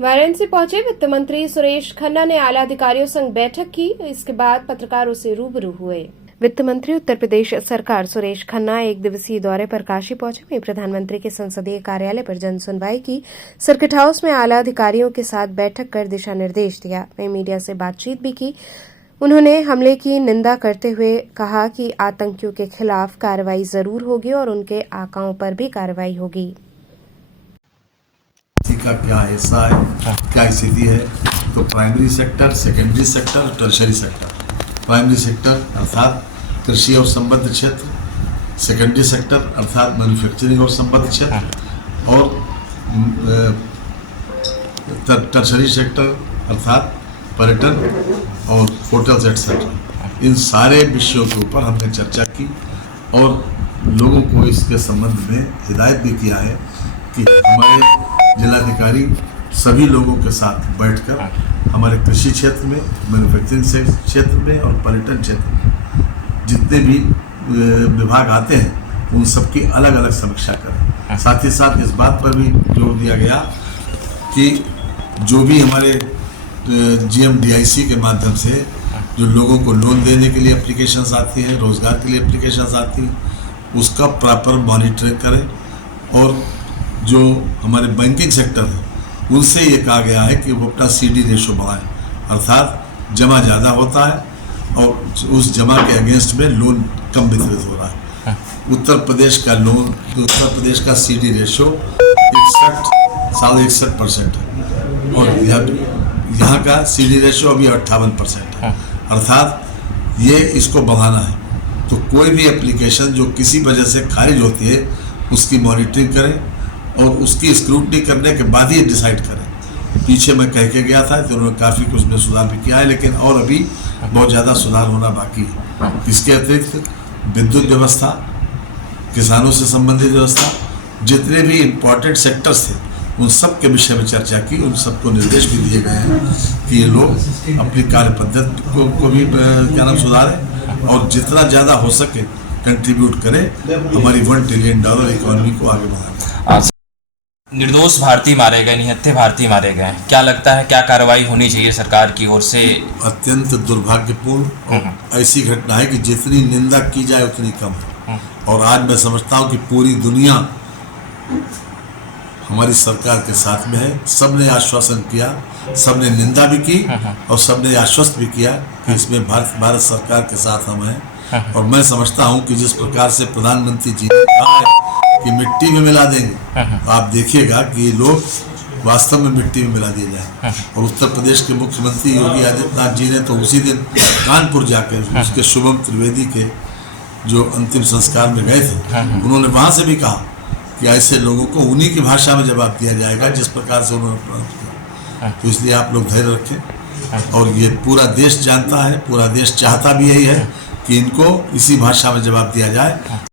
वाराणसी पहुंचे वित्त मंत्री सुरेश खन्ना ने आला अधिकारियों संग बैठक की। इसके बाद पत्रकारों से रूबरू हुए। वित्त मंत्री उत्तर प्रदेश सरकार सुरेश खन्ना एक दिवसीय दौरे पर काशी पहुंचे। वहीं प्रधानमंत्री के संसदीय कार्यालय पर जन सुनवाई की। सर्किट हाउस में आला अधिकारियों के साथ बैठक कर दिशा निर्देश दिया। वहीं मीडिया से बातचीत भी की। उन्होंने हमले की निंदा करते हुए कहा कि आतंकियों के खिलाफ कार्रवाई जरूर होगी और उनके आकाओं पर भी कार्रवाई होगी। का क्या हिस्सा है, क्या स्थिति है, तो primary sector, secondary sector, tertiary sector. Primary sector अर्थात कृषि और संबद्ध क्षेत्र, सेकेंडरी सेक्टर अर्थात मैन्युफैक्चरिंग और संबद्ध क्षेत्र, और टर्शरी सेक्टर अर्थात पर्यटन और होटल्स एक्सेट्रा। इन सारे विषयों के ऊपर हमने चर्चा की और लोगों को इसके संबंध में हिदायत भी किया है कि हमारे जिलाधिकारी सभी लोगों के साथ बैठकर हमारे कृषि क्षेत्र में, मैन्युफैक्चरिंग क्षेत्र में और पर्यटन क्षेत्र में जितने भी विभाग आते हैं उन सबकी अलग अलग समीक्षा करें। साथ ही साथ इस बात पर भी जोर दिया गया कि जो भी हमारे GMDIC के माध्यम से जो लोगों को लोन देने के लिए एप्लीकेशंस आती हैं, रोजगार के लिए एप्लीकेशंस आती हैं, उसका प्रॉपर मॉनिटरिंग करें। और जो हमारे बैंकिंग सेक्टर है उनसे ये कहा गया है कि वो अपना CD रेशो बढ़ाएं, अर्थात जमा ज़्यादा होता है और उस जमा के अगेंस्ट में लोन कम वितरित हो रहा है। उत्तर प्रदेश का CD रेशो 61% है और यहाँ का CD रेशो अभी 58% है, अर्थात ये इसको बढ़ाना है। तो कोई भी एप्लीकेशन जो किसी वजह से खारिज होती है उसकी मॉनिटरिंग करें और उसकी स्क्रूटनी करने के बाद ही डिसाइड करें। पीछे मैं कह के गया था तो उन्होंने काफ़ी कुछ में सुधार भी किया है, लेकिन और अभी बहुत ज़्यादा सुधार होना बाकी है। इसके अतिरिक्त विद्युत व्यवस्था, किसानों से संबंधित व्यवस्था, जितने भी इम्पोर्टेंट सेक्टर्स थे उन सब के विषय में चर्चा की। उन सबको निर्देश भी दिए गए हैं कि ये लोग अपनी कार्य पद्धति को भी सुधारें और जितना ज़्यादा हो सके कंट्रीब्यूट करें हमारी $1 ट्रिलियन इकोनॉमी को आगे बढ़ाने। निर्दोष भारतीय मारे गए, निहत्थे भारतीय मारे गए, क्या लगता है क्या कार्रवाई होनी चाहिए सरकार की ओर से? अत्यंत दुर्भाग्यपूर्ण और ऐसी घटना है कि जितनी निंदा की जाए उतनी कम है। और आज मैं समझता हूँ कि पूरी दुनिया हमारी सरकार के साथ में है। सबने आश्वासन किया, सबने निंदा भी की और सबने आश्वस्त भी किया कि इसमें भारत सरकार के साथ हम हैं। और मैं समझता हूँ कि जिस प्रकार से प्रधानमंत्री जी ने कहा है कि मिट्टी में मिला देंगे, तो आप देखिएगा कि ये लोग वास्तव में मिट्टी में मिला दिए जाए। और उत्तर प्रदेश के मुख्यमंत्री योगी आदित्यनाथ जी ने तो उसी दिन कानपुर जाकर उसके शुभम त्रिवेदी के जो अंतिम संस्कार में गए थे, उन्होंने वहाँ से भी कहा कि ऐसे लोगों को उन्हीं की भाषा में जवाब दिया जाएगा जिस प्रकार से उन्होंने प्रणाम किया। तो इसलिए आप लोग धैर्य रखें और ये पूरा देश जानता है, पूरा देश चाहता भी यही है कि इनको इसी भाषा में जवाब दिया जाए।